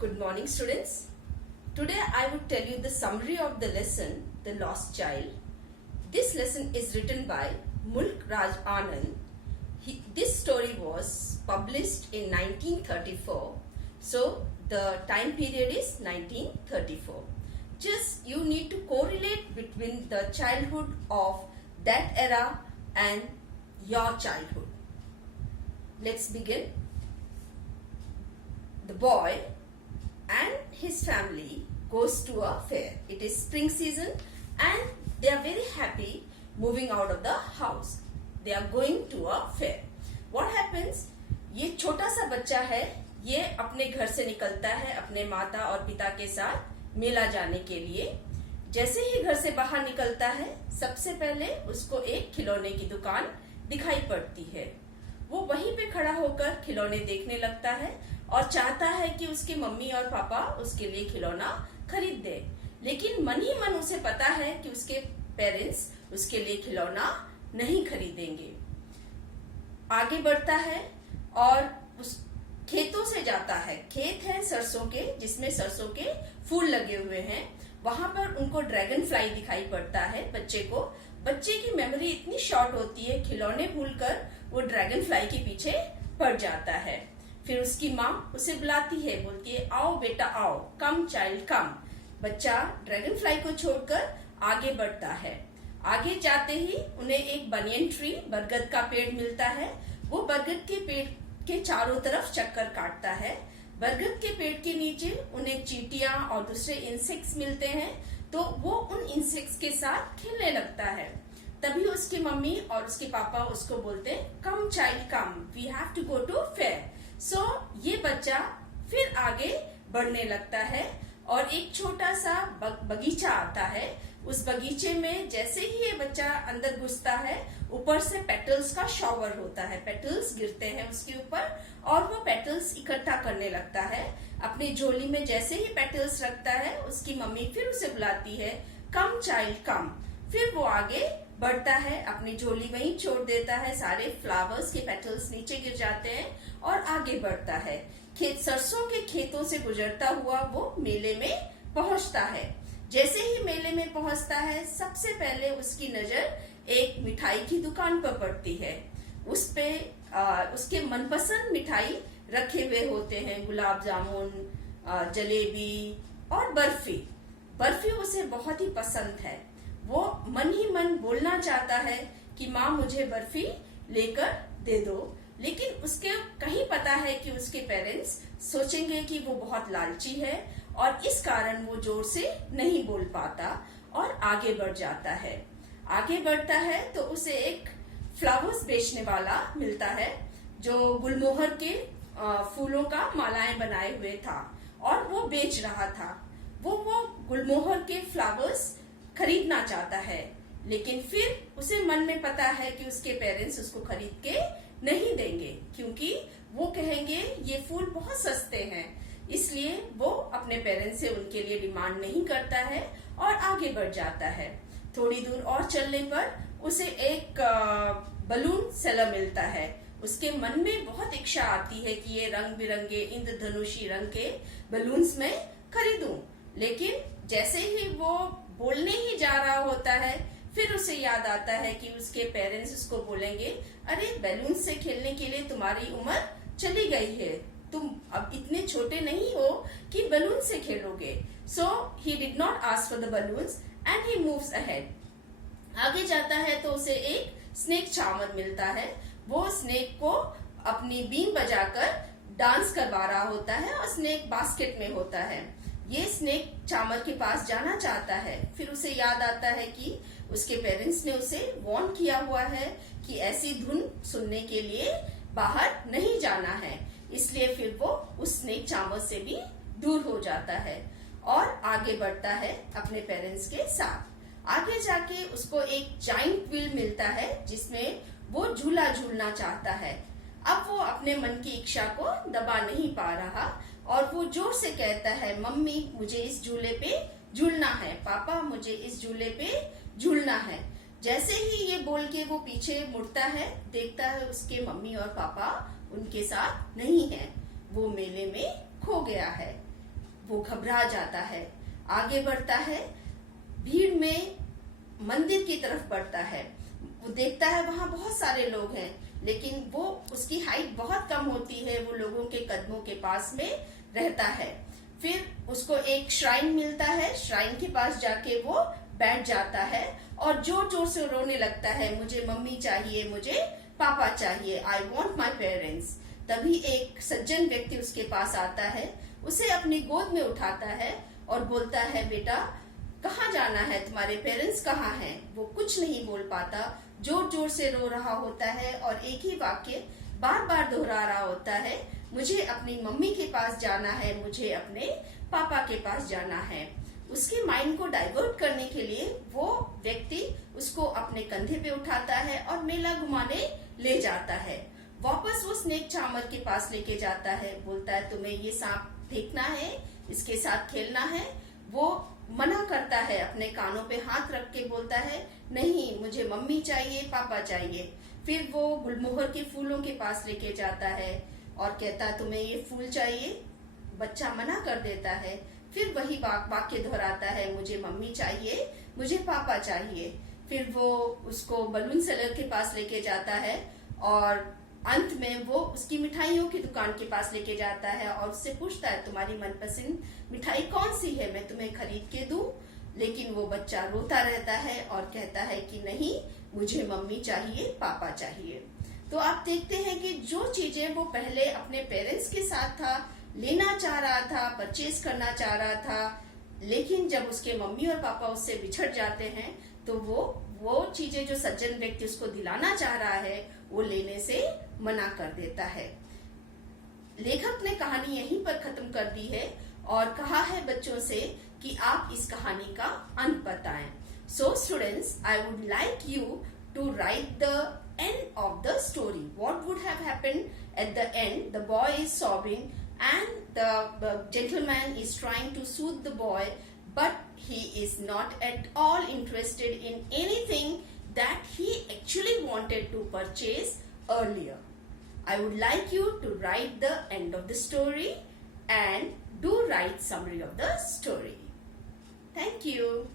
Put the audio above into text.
Good morning, students. Today I would tell you the summary of the lesson, The Lost Child. This lesson is written by Mulk Raj Anand. This story was published in 1934. So the time period is 1934. Just you need to correlate between the childhood of that era and your childhood. Let's begin. The boy and his family goes to a fair. It is spring season and they are very happy moving out of the house. They are going to a fair. What happens? ये छोटा सा बच्चा है, ये अपने घर से निकलता है अपने माता और पिता के साथ मेला जाने के लिए। जैसे ही घर से बाहर निकलता है, सबसे पहले उसको एक खिलौने की दुकान दिखाई पड़ती है। वो वहीं पे खड़ा होकर खिलौने देखने लगता है और चाहता है कि उसकी मम्मी और पापा उसके लिए खिलौना खरीद दे, लेकिन मन ही मन उसे पता है कि उसके पेरेंट्स उसके लिए खिलौना नहीं खरीदेंगे। आगे बढ़ता है और उस खेतों से जाता है। खेत है सरसों के, जिसमें सरसों के फूल लगे हुए हैं। वहां पर उनको ड्रैगन फ्लाई दिखाई पड़ता है बच्चे को। बच्चे की मेमोरी इतनी शॉर्ट होती है, खिलौने भूलकर वो ड्रैगन फ्लाई के पीछे पड़ जाता है। फिर उसकी माँ उसे बुलाती है, बोलती है आओ बेटा आओ, कम चाइल्ड कम। बच्चा ड्रैगन फ्लाई को छोड़कर आगे बढ़ता है। आगे जाते ही उन्हें एक बनियन ट्री, बरगद का पेड़ मिलता है। वो बरगद के पेड़ के चारों तरफ चक्कर काटता है। बरगद के पेड़ के नीचे उन्हें चींटियां और दूसरे इंसेक्ट्स मिलते हैं, तो वो उन इंसेक्ट्स के साथ खेलने लगता है। तभी उसकी मम्मी और उसके पापा उसको बोलते हैं come child come, we have to go to fair. So ये बच्चा फिर आगे बढ़ने लगता है और एक छोटा सा बगीचा आता है। उस बगीचे में जैसे ही ये बच्चा अंदर घुसता है, ऊपर से पेटल्स का शॉवर होता है। पेटल्स गिरते हैं उसके ऊपर और वो पेटल्स इकट्ठा करने लगता है। अपनी झोली में जैसे ही पेटल्स रखता है, उसकी मम्मी फिर उसे बुलाती है कम चाइल्ड कम। फिर वो आगे बढ़ता है, अपनी झोली वहीं छोड़ देता है। सारे फ्लावर्स के पेटल्स नीचे गिर जाते हैं और आगे बढ़ता है। सरसों के खेतों से गुजरता हुआ वो मेले में पहुंचता है। जैसे ही मेले में पहुंचता है, सबसे पहले उसकी नजर एक मिठाई की दुकान पर पड़ती है। उस पे उसके मनपसंद मिठाई रखे हुए होते हैं, गुलाब जामुन, जलेबी और बर्फी। बर्फी उसे बहुत ही पसंद है। वो मन ही मन बोलना चाहता है कि माँ मुझे बर्फी लेकर दे दो, लेकिन उसके कहीं पता है कि उसके पेरेंट्स सोचेंगे कि वो बहुत लालची है और इस कारण वो जोर से नहीं बोल पाता और आगे बढ़ जाता है। आगे बढ़ता है तो उसे एक फ्लावर्स बेचने वाला मिलता है, जो गुलमोहर के फूलों का मालाएं बनाए हुए था और वो बेच रहा था। वो गुलमोहर के फ्लावर्स खरीदना चाहता है, लेकिन फिर उसे मन में पता है कि उसके पेरेंट्स उसको खरीद के नहीं देंगे, क्योंकि वो कहेंगे ये फूल बहुत सस्ते हैं। इसलिए वो अपने पेरेंट्स से उनके लिए डिमांड नहीं करता है और आगे बढ़ जाता है। थोड़ी दूर और चलने पर उसे एक बलून सेलर मिलता है। उसके मन में बहुत इच्छा आती है कि ये रंग बिरंगे इंद्रधनुषी रंग के बलून्स मैं खरीदूं, लेकिन जैसे ही वो बोलने ही जा रहा होता है, फिर उसे याद आता है कि उसके पेरेंट्स उसको बोलेंगे अरे बैलून से खेलने के लिए तुम्हारी उम्र चली गई है, तुम अब इतने छोटे नहीं हो कि बलून से खेलोगे। So he did not ask for the balloons and he moves ahead. आगे जाता है तो उसे एक स्नेक चार्मर मिलता है। वो स्नेक को अपनी बीन बजाकर डांस करवा रहा होता है और स्नेक बास्केट में होता है। ये स्नेक चार्मर के पास जाना चाहता है। फिर उसे याद आता है कि उसके पेरेंट्स ने उसे वार्न किया हुआ है कि ऐसी धुन सुनने के लिए बाहर नहीं जाना है। इसलिए फिर वो उस स्नेक चार्मर से भी दूर हो जाता है और आगे बढ़ता है अपने पेरेंट्स के साथ। आगे जाके उसको एक जाइंट व्हील मिलता है, जिसमें वो झूला झूलना चाहता है। अब वो अपने मन की इच्छा को दबा नहीं पा रहा और वो जोर से कहता है मम्मी मुझे इस झूले पे झूलना है, पापा मुझे इस झूले पे झूलना है। जैसे ही ये बोल के वो पीछे मुड़ता है, देखता है उसके मम्मी और पापा उनके साथ नहीं है, वो मेले में खो गया है। वो घबरा जाता है, आगे बढ़ता है, भीड़ में मंदिर की तरफ बढ़ता है। वो देखता है वहां बहुत सारे लोग हैं, लेकिन वो उसकी हाइट बहुत कम होती है, वो लोगों के कदमों के पास में रहता है। फिर उसको एक श्राइन मिलता है, श्राइन के पास जाके वो बैठ जाता है और जोर जोर से रोने लगता है, मुझे मम्मी चाहिए, मुझे पापा चाहिए, आई वॉन्ट माई पेरेंट्स। तभी एक सज्जन व्यक्ति उसके पास आता है, उसे अपनी गोद में उठाता है और बोलता है, बेटा कहाँ जाना है, तुम्हारे पेरेंट्स कहाँ हैं? वो कुछ नहीं बोल पाता, जोर जोर से रो रहा होता है और एक ही वाक्य बार बार दोहरा रहा होता है, मुझे अपनी मम्मी के पास जाना है, मुझे अपने पापा के पास जाना है। उसके माइंड को डाइवर्ट करने के लिए वो व्यक्ति उसको अपने कंधे पे उठाता है और मेला घुमाने ले जाता है। वापस वो स्नेक चार्मर के पास लेके जाता है, बोलता है तुम्हें ये सांप फेंकना है, इसके साथ खेलना है। वो मना करता है, अपने कानों पे हाथ रख के बोलता है, नहीं मुझे मम्मी चाहिए, पापा चाहिए। फिर वो गुलमोहर के फूलों के पास लेके जाता है और कहता है तुम्हें ये फूल चाहिए। बच्चा मना कर देता है, फिर वही वाक्य दोहराता है, मुझे मम्मी चाहिए, मुझे पापा चाहिए। फिर वो उसको बलून सेलर के पास लेके जाता है और अंत में वो उसकी मिठाइयों की दुकान के पास लेके जाता है और उससे पूछता है, तुम्हारी मनपसंद मिठाई कौन सी है, मैं तुम्हें खरीद के दूं? लेकिन वो बच्चा रोता रहता है और कहता है कि नहीं, मुझे मम्मी चाहिए, पापा चाहिए। तो आप देखते हैं कि जो चीजें वो पहले अपने पेरेंट्स के साथ था, लेना चाह रहा था, परचेज करना चाह रहा था, लेकिन जब उसके मम्मी और पापा उससे बिछड़ जाते हैं तो वो चीजें जो सज्जन व्यक्ति उसको दिलाना चाह रहा है वो लेने से मना कर देता है। लेखक ने कहानी यहीं पर खत्म कर दी है और कहा है बच्चों से कि आप इस कहानी का अंत बताएं। So students, I would like you to write the end of the story. What would have happened at the end? The boy is sobbing and the gentleman is trying to soothe the boy, but he is not at all interested in anything that he actually wanted to purchase earlier. I would like you to write the end of the story and do write summary of the story. Thank you.